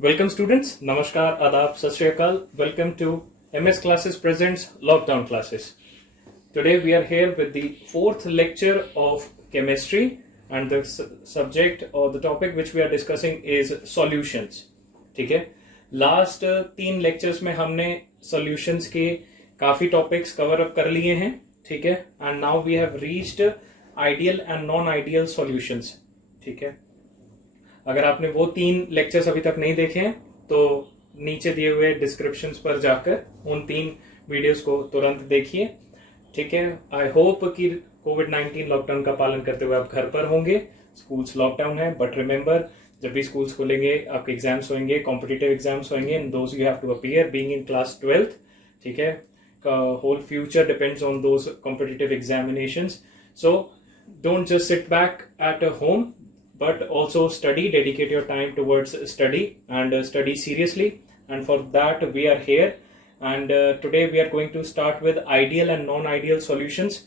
Welcome students, Namaskar, Adab, Sat Shri Akal. Welcome to MS Classes Presents Lockdown Classes. Today we are here with the fourth lecture of chemistry and the subject or the topic which we are discussing is solutions. ठीक है, last 3 lectures में हमने solutions के काफी topics cover up कर लिए हैं. ठीक है, and now we have reached ideal and non ideal solutions. ठीक है, अगर आपने वो 3 लेक्चर्स अभी तक नहीं देखे हैं तो नीचे दिए हुए डिस्क्रिप्शंस पर जाकर उन 3 वीडियोस को तुरंत देखिए. ठीक है, आई होप कि कोविड-19 लॉकडाउन का पालन करते हुए आप घर पर होंगे. स्कूल्स लॉकडाउन है, बट रिमेंबर जब भी स्कूल्स खुलेंगे आपके एग्जाम्स होंगे, कॉम्पिटिटिव एग्जाम्स होंगे, and those you have to appear being in class 12th. ठीक है, whole future depends on those competitive examinations. So don't just sit back at a home, but also study, dedicate your time towards study and study seriously, and for that we are here. And today we are going to start with ideal and non-ideal solutions.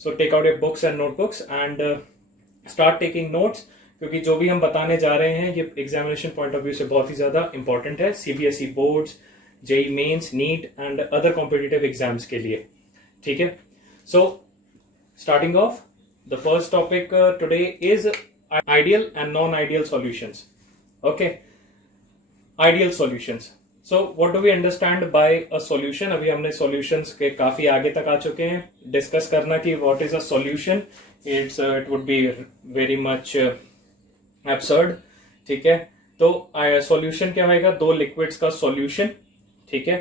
So take out your books and notebooks and start taking notes, क्योंकि जो भी हम बताने जा रहे हैं ये examination point of view से बहुत ही ज्यादा इंपॉर्टेंट है, CBSE boards, JEE Mains, NEET and other competitive exams के लिए. ठीक है, so starting of the first topic today is ideal and non-ideal solutions. Okay, ideal solutions. So what do we understand by a solution? अभी हमने solutions के काफी आगे तक आ चुके हैं. डिस्कस करना कि what is a solution, it would be very much absurd. ठीक है, तो solution क्या होगा? 2 liquids का solution. ठीक है,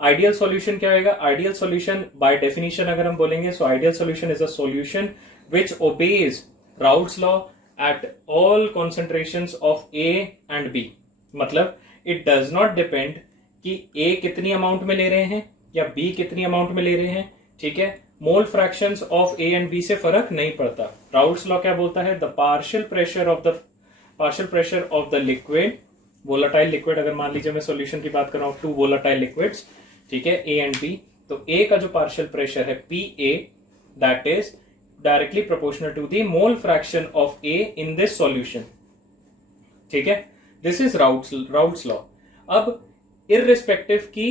ideal solution क्या होगा? Ideal solution by definition अगर हम बोलेंगे, so ideal solution is a solution which obeys Raoult's law at all concentrations of A and B. मतलब it does not depend कि A कितनी अमाउंट में ले रहे हैं या B कितनी अमाउंट में ले रहे हैं. ठीक है, mole fractions of A and B से फर्क नहीं पड़ता. राउल्ट्स लॉ क्या बोलता है? The partial pressure of the liquid, volatile liquid, अगर मान लीजिए मैं सॉल्यूशन की बात कर रहा हूं, 2 वोलाटाइल लिक्विड्स. ठीक है, A and B, तो A का जो पार्शियल प्रेशर है PA, that is directly proportional to the mole fraction of A in this solution. ठीक है, this is Raoult's law. अब irrespective की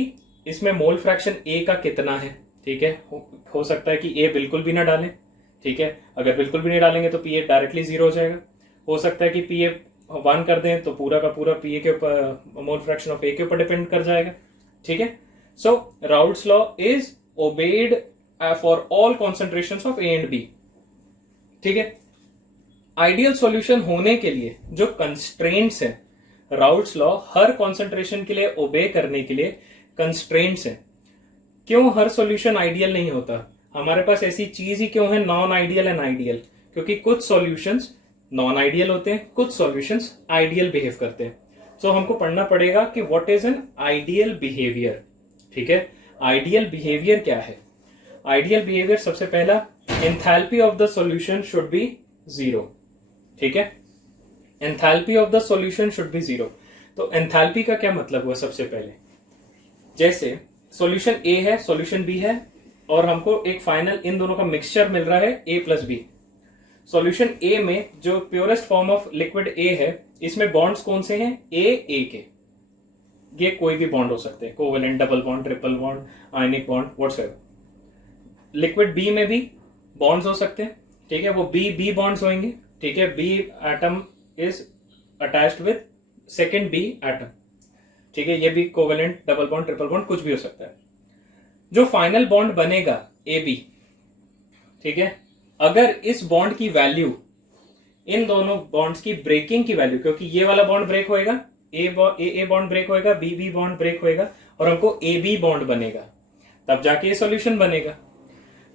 इसमें मोल फ्रैक्शन A का कितना है. ठीक है, हो सकता है कि A बिल्कुल भी ना डालें. ठीक है, अगर बिल्कुल भी नहीं डालेंगे तो PA डायरेक्टली 0 हो जाएगा. हो सकता है कि PA 1 कर दें तो पूरा का पूरा PA के ऊपर, मोल फ्रैक्शन ऑफ A के ऊपर डिपेंड कर जाएगा. ठीक है, सो Raoult's law is obeyed for all concentrations of A and B. ठीक है, आइडियल सॉल्यूशन होने के लिए जो कंस्ट्रेंट्स हैं, राउल्ट्स लॉ हर कॉन्सेंट्रेशन के लिए ओबे करने के लिए कंस्ट्रेंट्स हैं. क्यों हर सॉल्यूशन आइडियल नहीं होता? हमारे पास ऐसी चीज ही क्यों है नॉन आइडियल एंड आइडियल? क्योंकि कुछ सॉल्यूशंस नॉन आइडियल होते हैं, कुछ सॉल्यूशंस आइडियल बिहेव करते हैं. सो हमको पढ़ना पड़ेगा कि what is an ideal behaviour. ठीक है, आइडियल बिहेवियर क्या है? आइडियल बिहेवियर सबसे पहला, enthalpy of the solution should be 0. ठीक है, enthalpy of the solution should be 0. तो एंथैल्पी का क्या मतलब हुआ? सबसे पहले जैसे सॉल्यूशन A है, सॉल्यूशन B है, और हमको एक फाइनल इन दोनों का मिक्सचर मिल रहा है A plus B. Solution A में जो purest form of liquid A है, इसमें बॉन्ड्स कौन से हैं? A के. ये कोई भी बॉन्ड हो सकते हैं, covalent, double bond, triple bond, ionic bond, whatsoever. Liquid B में भी बॉन्ड्स हो सकते हैं. ठीक है, वो बी बॉन्ड्स होंगे. ठीक है, B atom is attached with second B atom. ठीक है, ये भी covalent, double bond, triple bond कुछ भी हो सकता है. जो फाइनल बॉन्ड बनेगा AB, ठीक है, अगर इस बॉन्ड की वैल्यू, इन दोनों बॉन्ड्स की ब्रेकिंग की वैल्यू, क्योंकि ये वाला बॉन्ड ब्रेक होएगा, ए बॉन्ड ब्रेक होएगा, बी बॉन्ड ब्रेक होएगा, और हमको AB बॉन्ड बनेगा, तब जाके ये सॉल्यूशन बनेगा.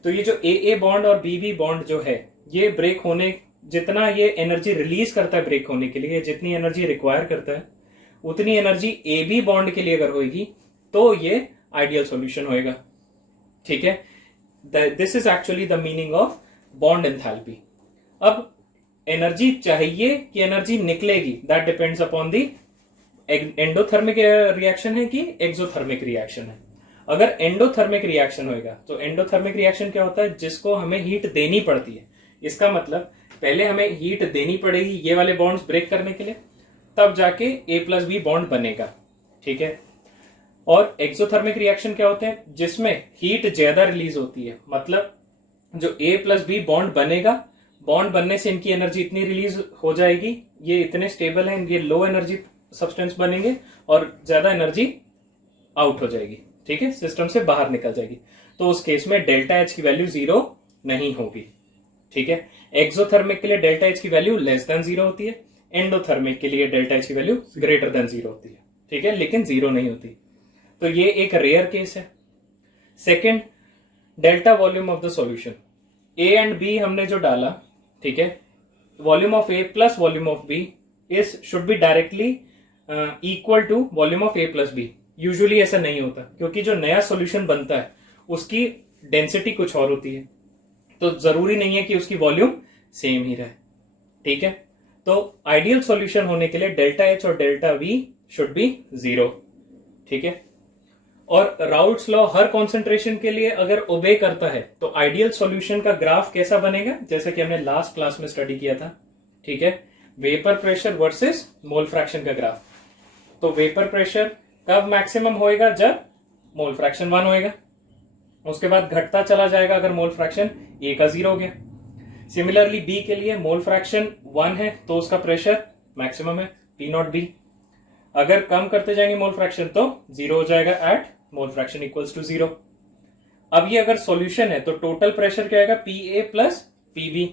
तो ये जो AA बॉन्ड और BB बॉन्ड जो है, ये ब्रेक होने, जितना ये एनर्जी रिलीज करता है ब्रेक होने के लिए, जितनी एनर्जी रिक्वायर करता है, उतनी एनर्जी AB बॉन्ड के लिए अगर होगी तो ये आइडियल सॉल्यूशन होएगा. ठीक है, this is actually the meaning of bond enthalpy. अब एनर्जी चाहिए कि एनर्जी निकलेगी, that depends upon the endothermic reaction है कि एक्सोथर्मिक रिएक्शन है. अगर एंडोथर्मिक रिएक्शन होएगा तो एंडोथर्मिक रिएक्शन क्या होता है? जिसको हमें हीट देनी पड़ती है. इसका मतलब पहले हमें हीट देनी पड़ेगी ये वाले बॉन्ड्स ब्रेक करने के लिए, तब जाके A+B बॉन्ड बनेगा, ठीक है। और एक्सोथर्मिक रिएक्शन क्या होते हैं, जिसमें हीट ज्यादा रिलीज होती है, मतलब जो A+B बॉन्ड बनेगा, बॉन्ड बनने से इनकी एनर्जी इतनी रिलीज हो जाएगी, ये इतने स्टेबल हैं, ये लो एनर्जी सब्सटेंस बनेंगे और ज्यादा एनर्जी आउट हो जाएगी, ठीक है, सिस्टम से बाहर निकल जाएगी। तो उस केस में डेल्टा एच की वैल्यू 0 नहीं होगी, ठीक है। एक्सोथर्मिक के लिए डेल्टा एच की वैल्यू लेस देन 0 होती है, एंडोथर्मिक के लिए डेल्टा एच की वैल्यू ग्रेटर देन 0 होती है, ठीक है, लेकिन 0 नहीं होती। तो ये एक रेयर केस है। Second, delta volume of the solution, A and B हमने जो डाला, ठीक है, volume of A plus volume of B is should be directly equal to volume of A plus B. Usually ऐसा नहीं होता, क्योंकि जो नया सॉल्यूशन बनता है उसकी डेंसिटी कुछ और होती है, तो जरूरी नहीं है कि उसकी वॉल्यूम सेम ही रहे, ठीक है। तो आइडियल सॉल्यूशन होने के लिए डेल्टा एच और डेल्टा वी शुड बी 0, ठीक है। और राउल्ट्स लॉ हर कॉन्सेंट्रेशन के लिए अगर ओबे करता है तो आइडियल सॉल्यूशन का ग्राफ कैसा बनेगा, जैसा कि हमने लास्ट क्लास में स्टडी किया था, ठीक है, vapour pressure versus mole fraction का ग्राफ। तो वेपर प्रेशर कब मैक्सिमम होएगा, जब मोल फ्रैक्शन 1 होएगा, उसके बाद घटता चला जाएगा अगर मोल फ्रैक्शन ए का 0 हो गया। सिमिलरली बी के लिए मोल फ्रैक्शन 1 है तो उसका प्रेशर मैक्सिमम है P0B। अगर कम करते जाएंगे मोल फ्रैक्शन तो 0 हो जाएगा at mole fraction equals to 0। अब ये अगर सॉल्यूशन है तो टोटल प्रेशर क्या आएगा, PA प्लस PB,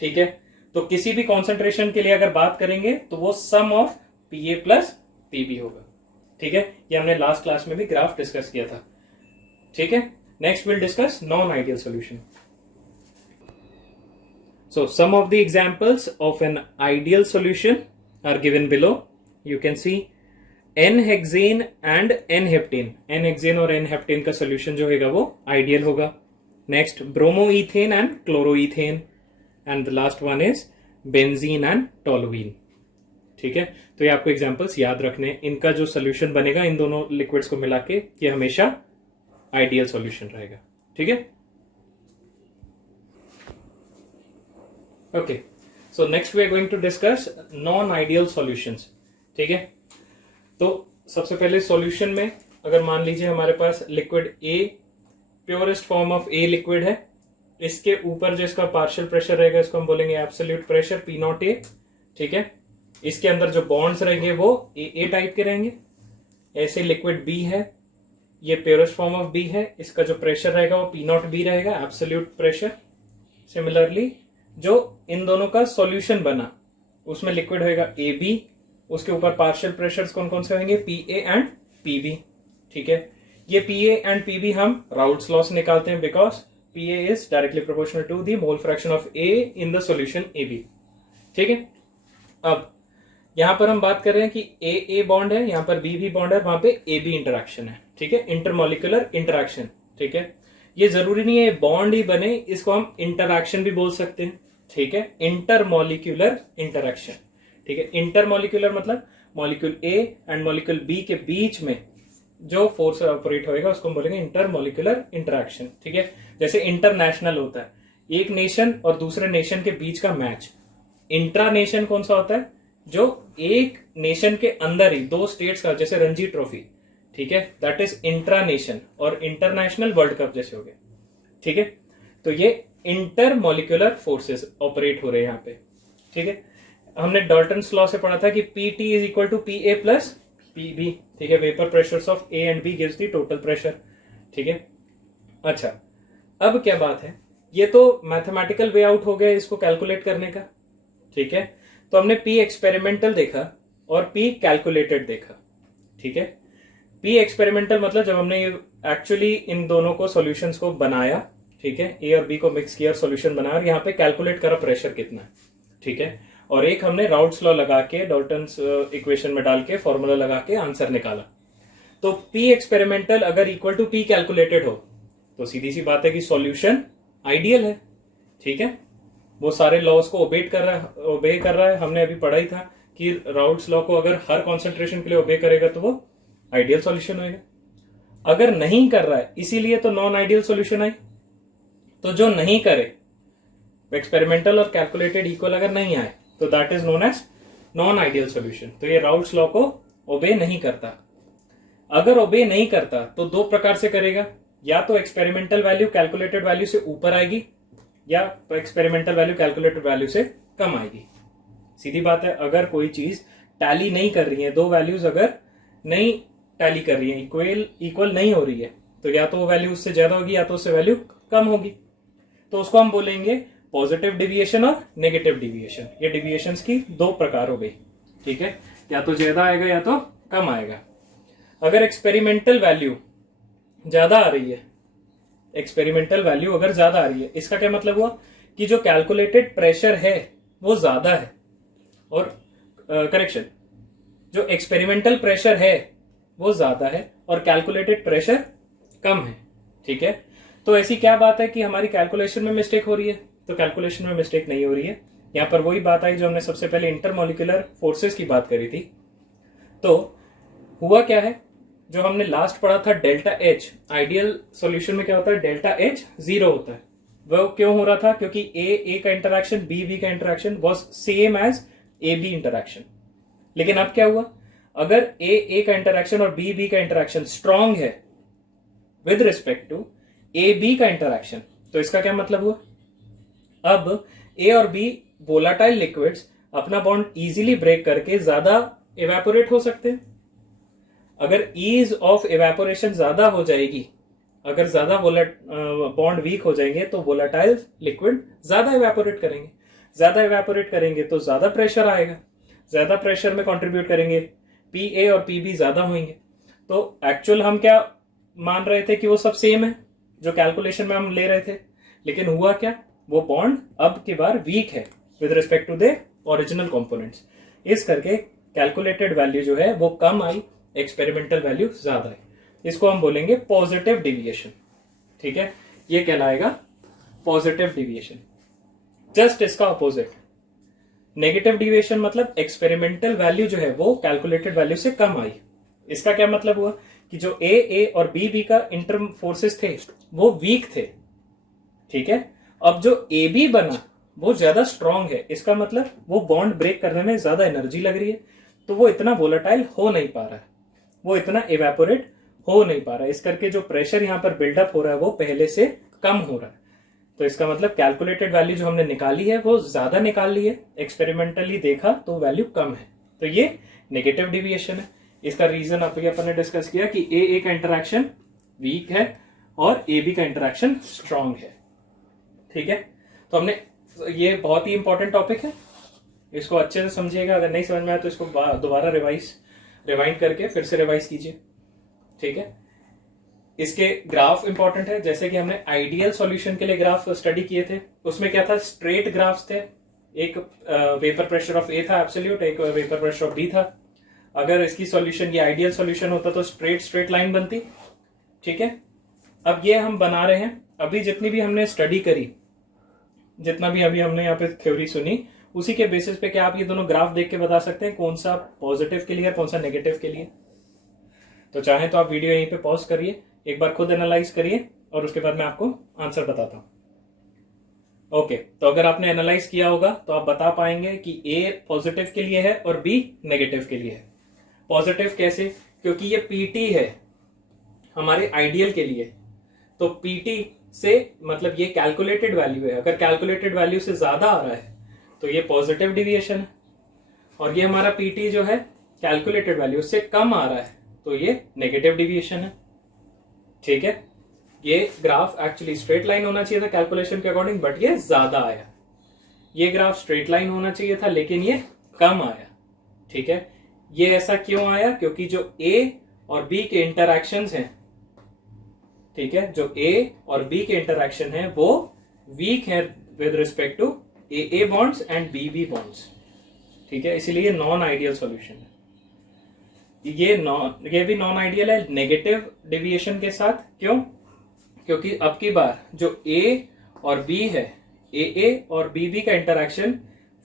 ठीक है। तो किसी भी कॉन्सेंट्रेशन के लिए अगर बात करेंगे तो वो सम ऑफ PA प्लस PB होगा, ठीक है। ये हमने लास्ट क्लास में भी ग्राफ डिस्कस किया था, ठीक है। Next will discuss non ideal solution. So some of the examples of an ideal solution are given below. You can see N-hexane and N-heptane. N-hexane और N-heptane का solution जो होगा वो ideal होगा. Next, bromoethane and chloroethane. And the last one is benzene and toluene. ठीक है, तो ये आपको एग्जाम्पल्स याद रखने, इनका जो सोल्यूशन बनेगा इन दोनों लिक्विड्स को मिला के ये हमेशा आइडियल सॉल्यूशन रहेगा, ठीक है। Okay, so next we are going to discuss non ideal solutions, ठीक है। तो सबसे पहले सॉल्यूशन में अगर मान लीजिए हमारे पास liquid A, purest form of a liquid है, इसके ऊपर जो इसका पार्शियल प्रेशर रहेगा इसको हम बोलेंगे एब्सोल्यूट प्रेशर P0A, ठीक है। इसके अंदर जो बॉन्ड्स रहेंगे वो ए टाइप के रहेंगे। ऐसे लिक्विड बी है, ये प्योरेस्ट फॉर्म ऑफ बी है, इसका जो प्रेशर रहेगा वो P0B रहेगा, एब्सोल्यूट प्रेशर। सिमिलरली जो इन दोनों का सॉल्यूशन बना उसमें लिक्विड होगा AB, उसके ऊपर पार्शियल प्रेशर्स कौन कौन से होंगे, PA एंड PB, ठीक है। ये PA एंड PB हम राउल्ट्स लॉ से निकालते हैं because PA is directly proportional to the mole fraction of A in the solution AB, ठीक है। अब यहां पर हम बात कर रहे हैं कि A बॉन्ड है, यहां पर B बॉन्ड है, वहां पे AB इंटरैक्शन है, ठीक है, इंटरमोलिकुलर इंटरैक्शन, ठीक है। ये जरूरी नहीं है बॉन्ड ही बने, इसको हम इंटरैक्शन भी बोल सकते हैं, ठीक है, इंटरमोलिकुलर इंटरैक्शन, ठीक है। इंटरमोलिकुलर मतलब molecule A and molecule B के बीच में जो फोर्स ऑपरेट होएगा उसको हम बोलेंगे इंटरमोलिकुलर इंटरैक्शन, ठीक है। जैसे इंटरनेशनल होता है, एक नेशन और दूसरे नेशन के बीच का मैच। इंट्रा नेशन कौन सा होता है, जो एक नेशन के अंदर ही दो स्टेट्स का, जैसे रणजी ट्रॉफी, ठीक है, दैट इज इंट्रा नेशन। और इंटरनेशनल वर्ल्ड कप जैसे हो गए, ठीक है। तो ये इंटरमोलिकुलर फोर्सेस ऑपरेट हो रहे हैं यहाँ पे, ठीक है। हमने डाल्टन्स लॉ से पढ़ा था कि PT is equal to PA plus PB, ठीक है। Vapour pressures of A and B gives the total pressure, ठीक है। अच्छा, अब क्या बात है, ये तो मैथमेटिकल वे आउट हो गया इसको कैलकुलेट करने का, ठीक है। तो हमने P एक्सपेरिमेंटल देखा और P कैलकुलेटेड देखा, ठीक है। P एक्सपेरिमेंटल मतलब जब हमने एक्चुअली इन दोनों को सॉल्यूशंस को बनाया, ठीक है, A और B को मिक्स किया, सॉल्यूशन बनाया और यहाँ पे कैलकुलेट करा प्रेशर कितना है, ठीक है। और एक हमने राउल्ट्स लॉ लगा के डाल्टन्स इक्वेशन में डाल के फॉर्मूला लगा के आंसर निकाला। तो P एक्सपेरिमेंटल अगर इक्वल टू P कैलकुलेटेड हो तो सीधी सी बात है कि सॉल्यूशन आइडियल है, ठीक है। वो सारे लॉज को ओबे कर रहा है। हमने अभी पढ़ा ही था कि राउल्ट्स लॉ को अगर हर कॉन्सेंट्रेशन के लिए ओबे करेगा तो वो आइडियल सॉल्यूशन होगा। अगर नहीं कर रहा है इसीलिए तो नॉन आइडियल सॉल्यूशन आई। तो जो नहीं करे, एक्सपेरिमेंटल और कैलकुलेटेड इक्वल अगर नहीं आए तो that is known as non ideal solution. तो ये राउल्ट्स लॉ को ओबे नहीं करता। अगर ओबे नहीं करता तो दो प्रकार से करेगा, या तो एक्सपेरिमेंटल वैल्यू कैलकुलेटेड वैल्यू से ऊपर आएगी या एक्सपेरिमेंटल वैल्यू कैलकुलेटेड वैल्यू से कम आएगी। सीधी बात है, अगर कोई चीज टैली नहीं कर रही है, दो वैल्यूज अगर नहीं टैली कर रही है, इक्वल नहीं हो रही है, तो या तो वो वैल्यू उससे ज्यादा होगी या तो उससे वैल्यू कम होगी। तो उसको हम बोलेंगे पॉजिटिव डिविएशन और नेगेटिव डिविएशन। ये डिविएशंस की दो प्रकार हो गई, ठीक है, या तो ज्यादा आएगा या तो कम आएगा। अगर एक्सपेरिमेंटल वैल्यू ज्यादा आ रही है, एक्सपेरिमेंटल वैल्यू अगर ज्यादा आ रही है, इसका क्या मतलब हुआ कि जो कैलकुलेटेड प्रेशर है वो ज्यादा है, और करेक्शन, जो एक्सपेरिमेंटल प्रेशर है वो ज्यादा है और कैलकुलेटेड प्रेशर कम है, ठीक है। तो ऐसी क्या बात है कि हमारी कैलकुलेशन में मिस्टेक हो रही है? तो कैलकुलेशन में मिस्टेक नहीं हो रही है। यहां पर वही बात आई जो हमने सबसे पहले इंटरमोलिकुलर फोर्सेस की बात करी थी। तो हुआ क्या है, जो हमने लास्ट पढ़ा था डेल्टा एच, आइडियल सॉल्यूशन में क्या होता है, डेल्टा एच 0 होता है। वो क्यों हो रहा था? क्योंकि ए का इंटरैक्शन बी का interaction was same as A B interaction. लेकिन अब क्या हुआ, अगर ए का इंटरैक्शन और बी का इंटरैक्शन स्ट्रांग है with respect to A B का इंटरैक्शन, तो इसका क्या मतलब हुआ, अब ए और बी वोलाटाइल लिक्विड्स अपना बॉन्ड इजीली ब्रेक करके ज्यादा इवेपोरेट हो सकते हैं। अगर ईज ऑफ इवेपोरेशन ज्यादा हो जाएगी, अगर ज्यादा बॉन्ड वीक हो जाएंगे तो वोलाटाइल लिक्विड ज्यादा इवेपोरेट करेंगे, ज्यादा इवेपोरेट करेंगे तो ज्यादा प्रेशर आएगा, ज्यादा प्रेशर में कंट्रीब्यूट करेंगे, पी ए और पी बी ज्यादा होंगे। तो एक्चुअल हम क्या मान रहे थे कि वो सब सेम है जो कैलकुलेशन में हम ले रहे थे, लेकिन हुआ क्या, वो बॉन्ड अब की बार वीक है with respect to the original components. इस करके कैलकुलेटेड वैल्यू जो है वो कम आई, एक्सपेरिमेंटल वैल्यू ज्यादा है। इसको हम बोलेंगे पॉजिटिव डिविएशन, ठीक है, ये कहलाएगा पॉजिटिव डिविएशन। जस्ट इसका ऑपोजिट नेगेटिव डिविएशन, मतलब एक्सपेरिमेंटल वैल्यू जो है वो कैलकुलेटेड वैल्यू से कम आई। इसका क्या मतलब हुआ कि जो ए और बी का इंटर फोर्सेस थे वो वीक थे, ठीक है। अब जो ए बी बना वो ज्यादा स्ट्रांग है, इसका मतलब वो बॉन्ड ब्रेक करने में ज्यादा एनर्जी लग रही है, तो वो इतना वोलेटाइल हो नहीं पा रहा है, वो इतना इवेपोरेट हो नहीं पा रहा है। इस करके जो प्रेशर यहां पर बिल्डअप हो रहा है वो पहले से कम हो रहा है। तो इसका मतलब कैलकुलेटेड वैल्यू जो हमने निकाली है वो ज्यादा निकाल ली है, एक्सपेरिमेंटली देखा तो वैल्यू कम है, तो ये नेगेटिव डिविएशन है। इसका रीजन अपन ने डिस्कस किया कि ए का इंटरैक्शन वीक है और ए बी का इंटरैक्शन स्ट्रांग है, ठीक है। तो हमने, ये बहुत ही इंपॉर्टेंट टॉपिक है, इसको अच्छे से समझिएगा। अगर नहीं समझ में आया तो इसको दोबारा रिवाइंड करके फिर से रिवाइज कीजिए, ठीक है। इसके ग्राफ इंपॉर्टेंट है, जैसे कि हमने आइडियल सॉल्यूशन के लिए ग्राफ स्टडी किए थे, उसमें क्या था, स्ट्रेट ग्राफ्स थे। एक वेपर प्रेशर ऑफ ए था एब्सोल्यूट, एक वेपर प्रेशर ऑफ बी था। अगर इसकी सॉल्यूशन, ये आइडियल सॉल्यूशन होता तो स्ट्रेट लाइन बनती, ठीक है। अब ये हम बना रहे हैं, अभी जितनी भी हमने स्टडी करी, जितना भी अभी हमने यहाँ पे थ्योरी सुनी, उसी के बेसिस पे क्या आप ये दोनों ग्राफ देख के बता सकते हैं कौन सा पॉजिटिव के लिए है, कौन सा नेगेटिव के लिए। तो चाहे तो आप वीडियो यहीं पे पॉज करिए, एक बार खुद एनालाइज करिए और उसके बाद मैं आपको आंसर बताता हूं। ओके, तो अगर आपने एनालाइज किया होगा तो आप बता पाएंगे कि ए पॉजिटिव के लिए है और बी नेगेटिव के लिए है। पॉजिटिव कैसे? क्योंकि ये पीटी है हमारे आइडियल के लिए, तो पीटी से मतलब ये कैलकुलेटेड वैल्यू है, अगर कैलकुलेटेड वैल्यू से ज्यादा आ रहा है तो ये पॉजिटिव डिविएशन है, और ये हमारा पीटी जो है कैलकुलेटेड वैल्यू से कम आ रहा है तो ये नेगेटिव डिविएशन है, ठीक है। ये ग्राफ एक्चुअली स्ट्रेट लाइन होना चाहिए था कैलकुलेशन के अकॉर्डिंग, बट ये ज्यादा आया। ये ग्राफ स्ट्रेट लाइन होना चाहिए था लेकिन ये कम आया, ठीक है। ये ऐसा क्यों आया? क्योंकि जो ए और बी के इंटरैक्शंस हैं, ठीक है, जो ए और बी के इंटरैक्शन है वो वीक है with respect to A bonds and B bonds, ठीक है। इसीलिए नॉन आइडियल सॉल्यूशन है। ये भी नॉन आइडियल है नेगेटिव डिविएशन के साथ। क्यों? क्योंकि अब की बार जो ए और बी है, ए और बी का इंटरैक्शन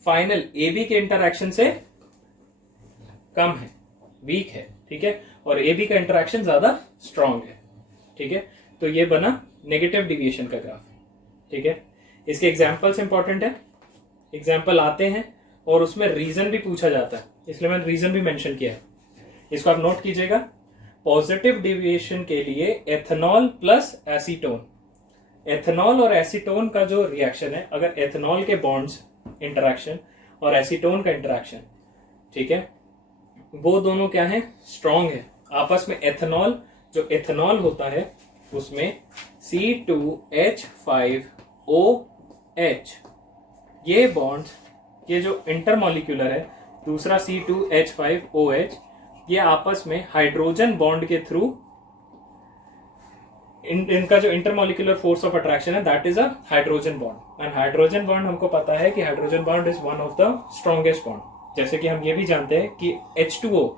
फाइनल ए बी के इंटरैक्शन से कम है, वीक है, ठीक है, और ए बी का इंटरैक्शन ज्यादा स्ट्रांग है, ठीक है। तो ये बना नेगेटिव डिविएशन का ग्राफ, ठीक है। इसके एग्जांपल्स इंपॉर्टेंट है, एग्जांपल आते हैं और उसमें रीजन भी पूछा जाता है, इसलिए मैंने रीजन भी मेंशन किया है, इसको आप नोट कीजिएगा। पॉजिटिव डेविएशन के लिए एथेनॉल प्लस एसीटोन, एथेनॉल और एसीटोन का जो रिएक्शन है, अगर एथेनॉल के बॉन्ड्स इंटरैक्शन और एसीटोन का इंटरैक्शन, ठीक है, वो दोनों क्या है, स्ट्रॉन्ग है आपस में। एथेनॉल, जो एथेनॉल होता है उसमें C2H5OH, ये बॉन्ड, ये जो इंटरमॉलिक्यूलर है, दूसरा C2H5OH, ये आपस में हाइड्रोजन बॉन्ड के थ्रू, इनका जो इंटरमॉलिक्यूलर फोर्स ऑफ अट्रैक्शन है that is a hydrogen bond. And hydrogen bond हमको पता है कि hydrogen bond is one of the strongest bond. जैसे कि हम ये भी जानते हैं कि H2O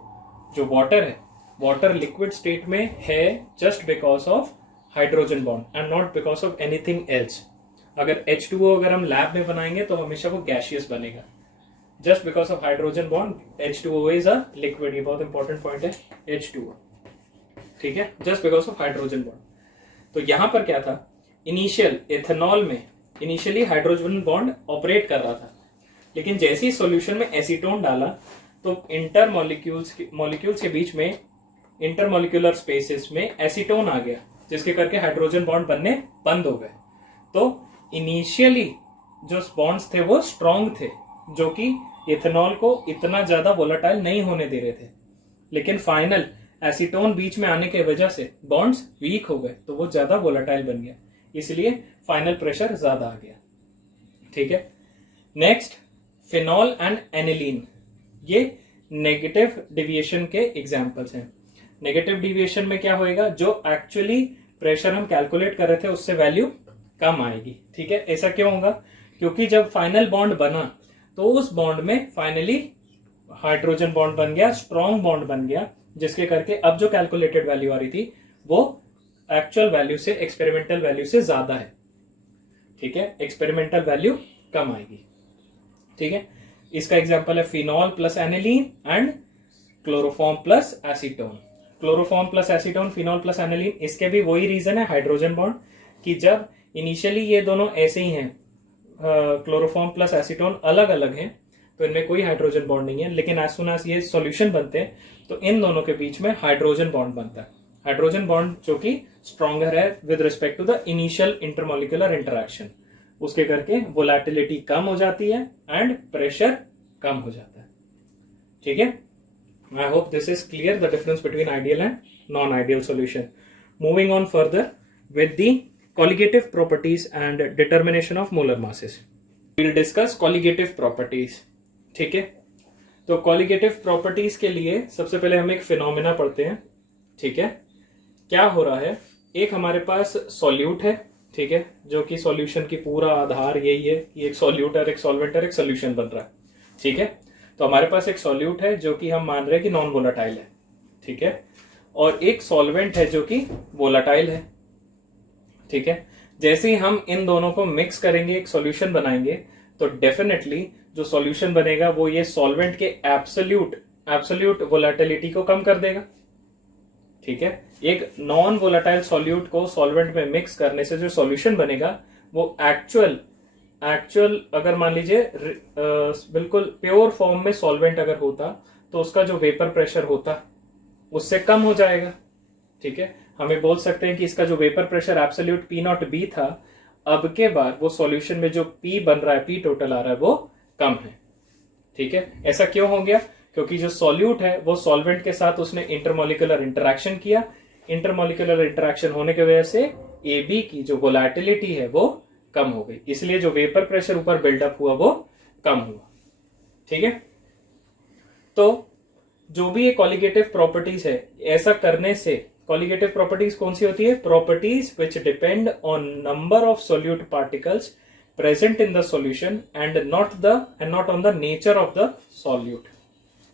जो वाटर है, वाटर लिक्विड स्टेट में है just because of hydrogen bond and not because of anything else. अगर H2O अगर हम लैब में बनाएंगे तो हमेशा वो गैसियस बनेगा, just because of hydrogen bond. H2O is a liquid, ये बहुत इंपॉर्टेंट पॉइंट है, H2O, ठीक है, just because of hydrogen bond. तो यहां पर क्या था, इनिशियल एथेनॉल में इनिशियली हाइड्रोजन बॉन्ड ऑपरेट कर रहा था, लेकिन जैसे ही सॉल्यूशन में एसीटोन डाला तो इंटर मॉलिक्यूल्स के बीच में, इंटरमॉलिक्यूलर स्पेसेस में एसीटोन आ गया, जिसके करके हाइड्रोजन बॉन्ड बनने बंद हो गए। तो इनिशियली जो बॉन्ड्स थे वो स्ट्रॉन्ग थे, जो कि इथेनॉल को इतना ज्यादा वोलेटाइल नहीं होने दे रहे थे, लेकिन फाइनल एसीटोन बीच में आने के वजह से बॉन्ड्स वीक हो गए, तो वो ज्यादा वोलेटाइल बन गया, इसलिए फाइनल प्रेशर ज्यादा आ गया, ठीक है। नेक्स्ट, फिनॉल एंड एनिलीन, ये नेगेटिव डिविएशन के एग्जांपल्स हैं। नेगेटिव डिविएशन में क्या होएगा, जो एक्चुअली प्रेशर हम कैलकुलेट कर रहे थे उससे वैल्यू कम आएगी, ठीक है। ऐसा क्यों होगा, क्योंकि जब फाइनल बॉन्ड बना तो उस बॉन्ड में फाइनली हाइड्रोजन बॉन्ड बन गया, स्ट्रॉन्ग बॉन्ड बन गया, जिसके करके अब जो कैलकुलेटेड वैल्यू आ रही थी वो एक्चुअल वैल्यू से, एक्सपेरिमेंटल वैल्यू से ज्यादा है, ठीक है, एक्सपेरिमेंटल वैल्यू कम आएगी, ठीक है। इसका एग्जांपल है phenol plus aniline and chloroform plus acetone. Chloroform plus acetone, phenol plus aniline, इसके भी वही रीजन है, हाइड्रोजन बॉन्ड, कि जब इनिशियली ये दोनों ऐसे ही हैं, क्लोरोफॉर्म प्लस एसीटोन अलग अलग हैं, तो इनमें कोई हाइड्रोजन बॉन्ड नहीं है, लेकिन एज सुन एज ये सॉल्यूशन बनते हैं तो इन दोनों के बीच में हाइड्रोजन बॉन्ड बनता है, हाइड्रोजन बॉन्ड जो कि स्ट्रॉन्गर है with respect to the initial intermolecular interaction, उसके करके वोलेटिलिटी कम हो जाती है एंड प्रेशर कम हो जाता है, ठीक है। I hope this is clear, the difference between ideal and non ideal solution. Moving on further with the colligative properties and determination of molar masses. We will discuss colligative properties, ठीक है। तो colligative properties के लिए सबसे पहले हम एक phenomena पढ़ते हैं, ठीक है। क्या हो रहा है, एक हमारे पास सॉल्यूट है, ठीक है, जो कि सॉल्यूशन की पूरा आधार यही है कि एक सॉल्यूट और एक सॉल्वेंट और एक सोल्यूशन बन रहा है, ठीक है। तो हमारे पास एक सॉल्यूट है जो कि हम मान रहे हैं कि नॉन वोलाटाइल है, ठीक है, और एक सॉल्वेंट है जो कि वोलाटाइल है, ठीक है। जैसे ही हम इन दोनों को मिक्स करेंगे, एक सॉल्यूशन बनाएंगे, तो डेफिनेटली जो सॉल्यूशन बनेगा वो ये सॉल्वेंट के एब्सोल्यूट वोलेटिलिटी को कम कर देगा, ठीक है। एक नॉन वोलेटाइल सॉल्यूट को सॉल्वेंट में मिक्स करने से जो सॉल्यूशन बनेगा वो एक्चुअल अगर मान लीजिए बिल्कुल प्योर फॉर्म में सॉल्वेंट अगर होता तो उसका जो वेपर प्रेशर होता उससे कम हो जाएगा, ठीक है। हमें बोल सकते हैं कि इसका जो vapour pressure absolute P not B था, अब के बाद वो सॉल्यूशन में जो P बन रहा है, P टोटल आ रहा है, वो कम है, ठीक है। ऐसा क्यों हो गया, क्योंकि जो सॉल्यूट है वो सॉल्वेंट के साथ उसने इंटरमॉलिक्यूलर इंटरैक्शन किया, इंटरमॉलिक्यूलर इंटरैक्शन होने की वजह से AB की जो वोलेटिलिटी है वो कम हो गई, इसलिए जो वेपर प्रेशर ऊपर बिल्डअप हुआ वो कम हुआ, ठीक है। तो जो भी ये कॉलिगेटिव प्रॉपर्टीज है, ऐसा करने से कॉलिगेटिव प्रॉपर्टीज कौन सी होती है, properties which depend on number of solute particles present in the solution and not on the nature of the solute,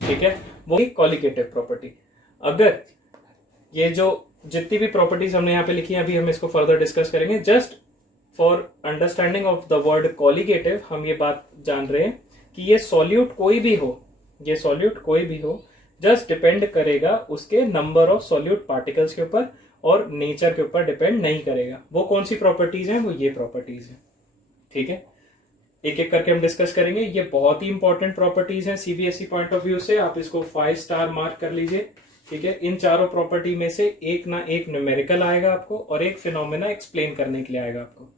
ठीक है, वो कॉलिगेटिव प्रॉपर्टी। अगर ये जो जितनी भी प्रॉपर्टीज हमने यहाँ पे लिखी है, अभी हम इसको फर्दर डिस्कस करेंगे, just for understanding of the word colligative हम ये बात जान रहे हैं कि ये सॉल्यूट कोई भी हो, जस्ट डिपेंड करेगा उसके नंबर ऑफ सॉल्यूट पार्टिकल्स के ऊपर और नेचर के ऊपर डिपेंड नहीं करेगा। वो कौन सी प्रॉपर्टीज हैं, वो ये प्रॉपर्टीज हैं, ठीक है। एक एक करके हम डिस्कस करेंगे। ये बहुत ही इंपॉर्टेंट प्रॉपर्टीज हैं सीबीएसई पॉइंट ऑफ व्यू से, आप इसको 5 स्टार मार्क कर लीजिए। ठीक है, इन चारों प्रॉपर्टी में से एक ना एक न्यूमेरिकल आएगा आपको और एक फिनोमेना एक्सप्लेन करने के लिए आएगा आपको।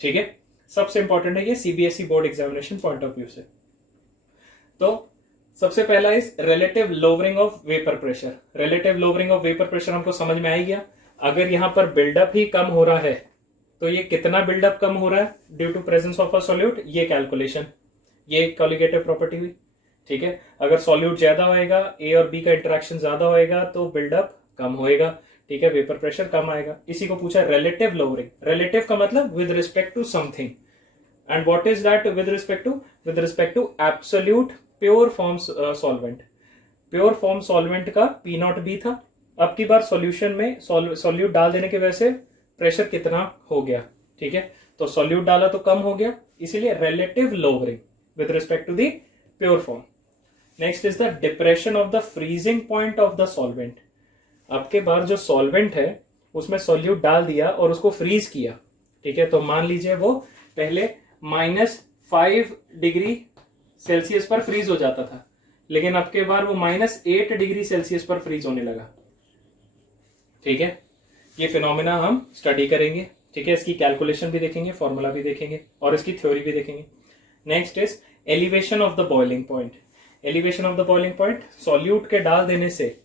ठीक है, सबसे इंपॉर्टेंट है ये CBSE board examination point of view से। तो सबसे पहला is relative lowering of vapour pressure. Relative lowering of vapour pressure हमको समझ में आ ही गया। अगर यहां पर बिल्डअप ही कम हो रहा है तो ये कितना बिल्डअप कम हो रहा है due to presence of a solute, ये कैलकुलेशन, ये कॉलिगेटिव प्रॉपर्टी हुई। ठीक है, अगर सॉल्यूट ज्यादा होएगा, ए और बी का इंटरेक्शन ज्यादा होएगा तो बिल्डअप कम होएगा। ठीक है, वेपर प्रेशर कम आएगा। इसी को पूछा रिलेटिव लोवरिंग। रिलेटिव का मतलब with respect to something, and what is that with respect to? With respect to absolute pure form solvent. Pure form solvent का पी नॉट बी था, अब की बार सॉल्यूशन में सॉल्यूट डाल देने की वजह से प्रेशर कितना हो गया। ठीक है, तो सॉल्यूट डाला तो कम हो गया, इसीलिए relative lowering with respect to the pure form. Next is the depression of the freezing point of the solvent. अब के बार जो सॉल्वेंट है उसमें सॉल्यूट डाल दिया और उसको फ्रीज किया। ठीक है, तो मान लीजिए वो पहले -5 डिग्री सेल्सियस पर फ्रीज हो जाता था, लेकिन अब के बार वो -8 डिग्री सेल्सियस पर फ्रीज होने लगा। ठीक है, ये फिनोमेना हम स्टडी करेंगे। ठीक है, इसकी कैलकुलेशन भी देखेंगे, फॉर्मूला भी देखेंगे और इसकी थ्योरी भी देखेंगे। Next is elevation of the boiling point. Elevation of the boiling point, solute के डाल देने से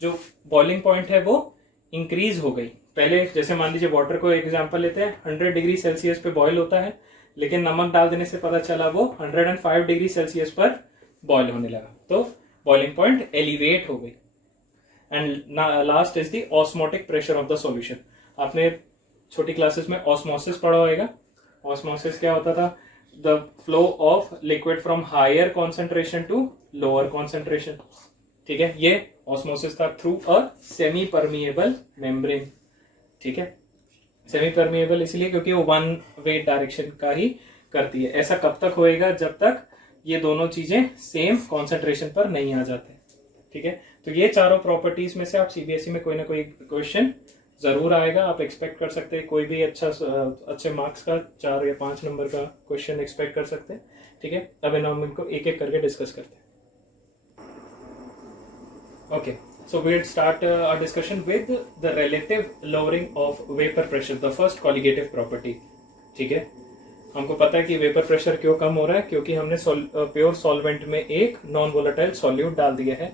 जो बॉइलिंग पॉइंट है वो इंक्रीज हो गई। पहले जैसे मान लीजिए वाटर को एग्जांपल लेते हैं, 100 डिग्री सेल्सियस पे बॉयल होता है, लेकिन नमक डाल देने से पता चला वो 105 डिग्री सेल्सियस पर बॉयल होने लगा, तो बॉइलिंग पॉइंट एलिवेट हो गई। And last is the osmotic pressure of the solution. आपने छोटी क्लासेस में ऑस्मोसिस पढ़ा होगा। ऑस्मोसिस क्या होता था? The flow of liquid from higher concentration to lower concentration. ठीक है, ये ऑस्मोसिस था through a semi permeable membrane. ठीक है, सेमी परमिएबल इसलिए क्योंकि वो वन वे डायरेक्शन का ही करती है। ऐसा कब तक होएगा? जब तक ये दोनों चीजें सेम कॉन्सेंट्रेशन पर नहीं आ जाते। ठीक है, तो ये चारों प्रॉपर्टीज में से आप सीबीएसई में कोई ना कोई क्वेश्चन जरूर आएगा। आप एक्सपेक्ट कर सकते हैं कोई भी अच्छे मार्क्स का 4 या 5 नंबर का क्वेश्चन एक्सपेक्ट कर सकते हैं। ठीक है, अब हम इनको एक एक करके डिस्कस करते हैं। Okay, so we'll start our discussion with the relative lowering of vapor pressure, the first colligative property. ठीक है, हमको पता है कि वेपर प्रेशर क्यों कम हो रहा है, क्योंकि हमने प्योर सॉल्वेंट में एक नॉन वोलेटाइल सॉल्यूट डाल दिया है,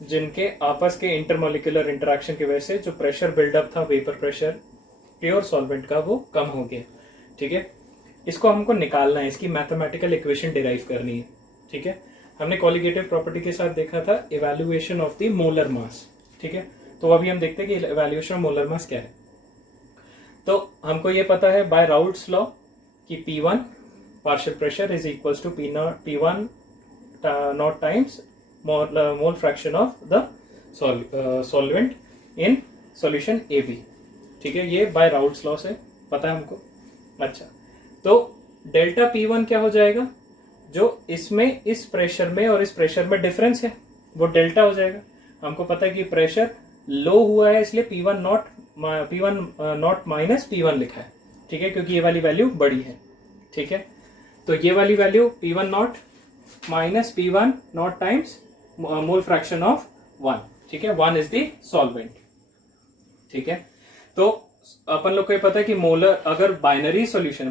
जिनके आपस के इंटरमोलिकुलर इंटरेक्शन की वजह से जो प्रेशर बिल्डअप था वेपर प्रेशर प्योर सॉल्वेंट का वो कम हो गया। ठीक है, इसको हमको निकालना है, इसकी मैथमेटिकल इक्वेशन डिराइव करनी है। ठीक है, हमने कॉलिगेटिव प्रॉपर्टी के साथ देखा था इवैल्यूएशन ऑफ द मोलर मास। ठीक है, तो अभी हम देखते हैं कि इवैल्यूएशन ऑफ मोलर मास क्या है। तो हमको ये पता है बाय राउल्ट्स लॉ कि P1 partial pressure is equals to P1 naught times mole fraction of the solvent in solution AB। ठीक है, ये बाय राउल्ट्स लॉ से पता है हमको। अच्छा, तो डेल्टा P1 क्या हो जाएगा? जो इसमें इस प्रेशर में और इस प्रेशर में डिफरेंस है वो डेल्टा हो जाएगा। हमको पता है कि प्रेशर लो हुआ है, इसलिए P1 नॉट माइनस P1 लिखा है। ठीक है, क्योंकि ये वाली वैल्यू बड़ी है। ठीक है, तो ये वाली value P1 naught minus P1 naught times mole fraction of 1। ठीक है, 1 इज द सॉल्वेंट। ठीक है, तो अपन लोग को ये पता है कि मोलर अगर बाइनरी सॉल्यूशन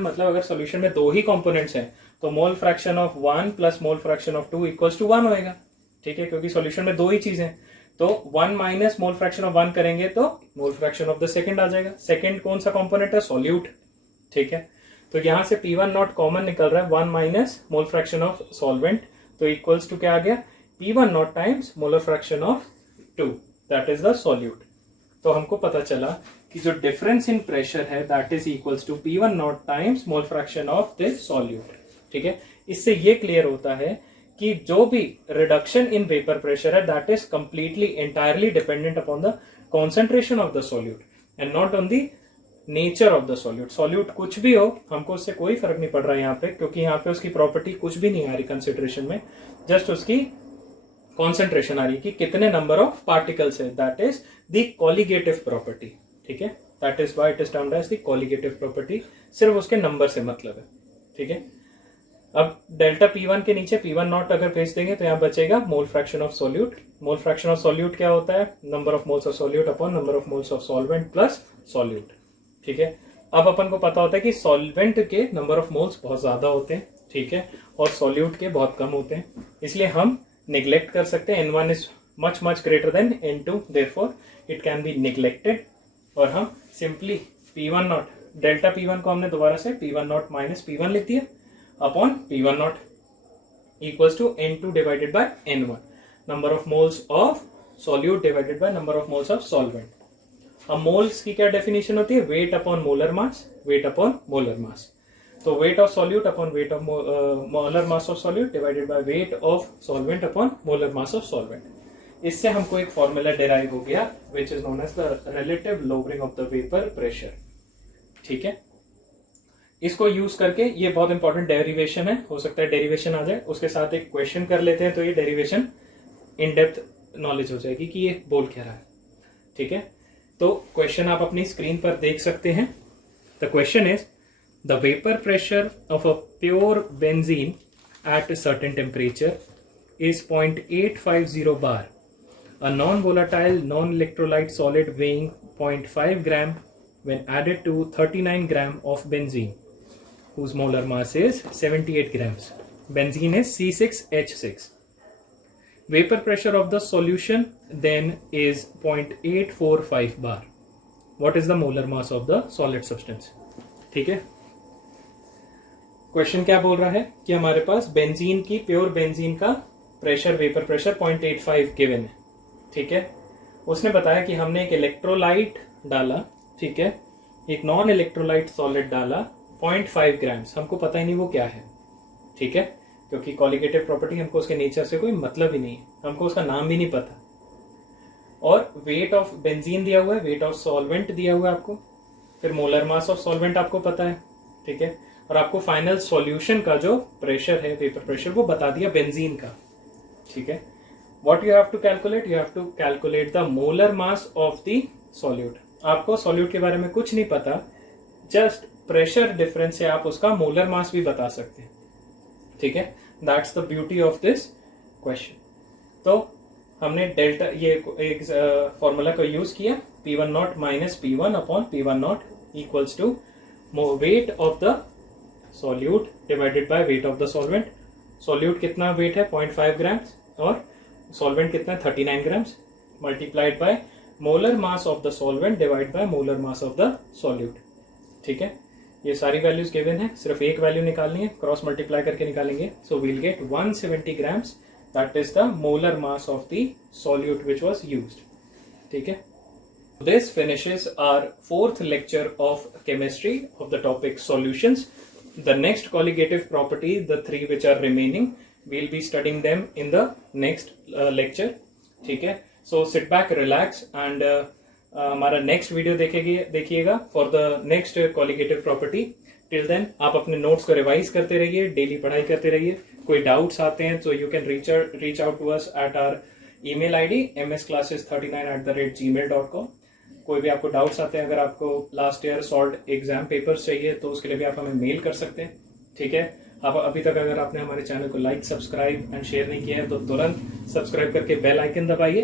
मतलब अगर सॉल्यूशन में दो ही कंपोनेंट्स हैं तो mole fraction of 1 plus mole fraction of 2 equals to 1 होएगा। ठीक है, क्योंकि सॉल्यूशन में दो ही चीजें, तो 1 माइनस मोल फ्रैक्शन ऑफ 1 करेंगे तो mole fraction of the second आ जाएगा। सेकंड कौन सा कंपोनेंट है? सॉल्यूट। ठीक है, तो यहां से P1 नॉट कॉमन निकल रहा है, 1 minus mole fraction of solvent, तो इक्वल्स टू क्या आ गया? P1 naught times molar fraction of 2, that is the solute. तो हमको पता चला कि जो डिफरेंस इन प्रेशर है that is equals to P1 naught times mole fraction of this solute. ठीक है, इससे ये क्लियर होता है कि जो भी रिडक्शन इन वेपर प्रेशर है that is completely entirely dependent upon the concentration of the solute and not on the nature of the solute. Solute कुछ भी हो, हमको उससे कोई फर्क नहीं पड़ रहा है यहाँ पे, क्योंकि यहाँ पे उसकी प्रॉपर्टी कुछ भी नहीं आ रही कंसिडरेशन में, जस्ट उसकी कॉन्सेंट्रेशन आ रही है कि कितने नंबर ऑफ पार्टिकल्स है, that is the colligative property. ठीक है, that is why it is termed as the colligative property, सिर्फ उसके नंबर से मतलब है। ठीक है, अब डेल्टा P1 के नीचे P1 नॉट अगर भेज देंगे तो यहाँ बचेगा मोल fraction of solute. Mole fraction of solute क्या होता है? Number of moles of solute upon number of moles of solvent plus solute. ठीक है, अब अपन को पता होता है कि सॉल्वेंट के नंबर ऑफ मोल्स बहुत ज्यादा होते हैं, ठीक है, और सॉल्यूट के बहुत कम होते हैं, इसलिए हम निग्लेक्ट कर सकते हैं। N1 is much much greater than N2, therefore it can be neglected, और हम simply P1 not, delta P1 को हमने दोबारा से P1 नॉट माइनस P1 लिख दिया upon P1 not equals to N2 divided by N1, number of moles of solute divided by number of moles of solvent. अब moles की क्या definition होती है? Weight upon molar mass, weight upon molar mass. तो weight of solute upon weight of molar mass of solute divided by weight of solvent upon molar mass of solvent. इससे हमको एक formula derive हो गया which is known as the relative lowering of the vapour pressure. ठीक है, इसको use करके, ये बहुत इंपॉर्टेंट डेरिवेशन है, हो सकता है डेरिवेशन आ जाए, उसके साथ एक क्वेश्चन कर लेते हैं तो ये डेरिवेशन इन डेप्थ नॉलेज हो जाएगी कि ये बोल क्या रहा है। ठीक है, तो क्वेश्चन आप अपनी स्क्रीन पर देख सकते हैं। The question is the vapour pressure of a pure benzene at certain temperature is 0.850 bar. A non-volatile, non-electrolyte solid weighing 0.5 gram when added to 39 gram of benzene, whose molar mass is 78 grams. Benzene is C6H6. Vapor pressure of the solution then is 0.845 bar. What is the molar mass of the solid substance? ठीक है, question क्या बोल रहा है कि हमारे पास benzene की, pure benzene का प्रेशर, वेपर प्रेशर 0.85 गिवन है। ठीक है, उसने बताया कि हमने एक इलेक्ट्रोलाइट डाला, ठीक है, एक नॉन इलेक्ट्रोलाइट सॉलिड डाला 0.5 ग्राम्स, हमको पता ही नहीं वो क्या है। ठीक है, क्योंकि कॉलिगेटिव प्रॉपर्टी हमको उसके नेचर से कोई मतलब ही नहीं है, हमको उसका नाम भी नहीं पता। और वेट ऑफ बेंजीन दिया हुआ है, वेट ऑफ सॉल्वेंट दिया हुआ है आपको, फिर मोलर मास ऑफ सॉल्वेंट आपको पता है। ठीक है, और आपको फाइनल सॉल्यूशन का जो प्रेशर है, वेपर प्रेशर, वो बता दिया बेंजीन का। ठीक है, what you have to calculate? You have to calculate the molar mass of the solute. आपको सॉल्यूट के बारे में कुछ नहीं पता, जस्ट प्रेशर डिफरेंस से आप उसका मोलर मास भी बता सकते हैं। ठीक है, that's the beauty of this question. तो हमने डेल्टा, ये एक फॉर्मूला को यूज किया, P1 naught minus P1 upon P1 not equals to weight of the solute divided by weight of the solvent. Solute कितना वेट है? 0.5 ग्राम्स, और solvent कितना है? 39 grams, multiplied by molar mass of the solvent divide by molar mass of the solute. ठीक है, ये सारी values given है, सिर्फ एक वैल्यू निकालनी है, क्रॉस मल्टीप्लाई करके निकालेंगे। So we'll get 170 grams, that is the molar mass of the solute which was used. ठीक है, this finishes our fourth lecture of chemistry of the topic solutions. The next colligative property, the three which are remaining, we'll be studying them in the next lecture. ठीक है, so sit back, relax and हमारा next video देखिएगा for the next colligative property. Till then आप अपने notes को revise करते रहिए, daily पढ़ाई करते रहिए। कोई doubts आते हैं तो you can reach out to us at our email ID msclasses39@gmail.com. कोई भी आपको डाउट्स आते हैं, अगर आपको last year solve exam papers चाहिए तो उसके लिए भी आप हमें मेल कर सकते हैं। ठीक है, आप अभी तक अगर आपने हमारे चैनल को लाइक, सब्सक्राइब एंड शेयर नहीं किया है तो तुरंत सब्सक्राइब करके बेल आइकन दबाइए।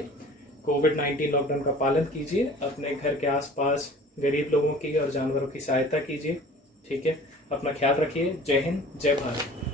कोविड-19 लॉकडाउन का पालन कीजिए, अपने घर के आसपास गरीब लोगों की और जानवरों की सहायता कीजिए। ठीक है, अपना ख्याल रखिए। जय हिंद, जय भारत।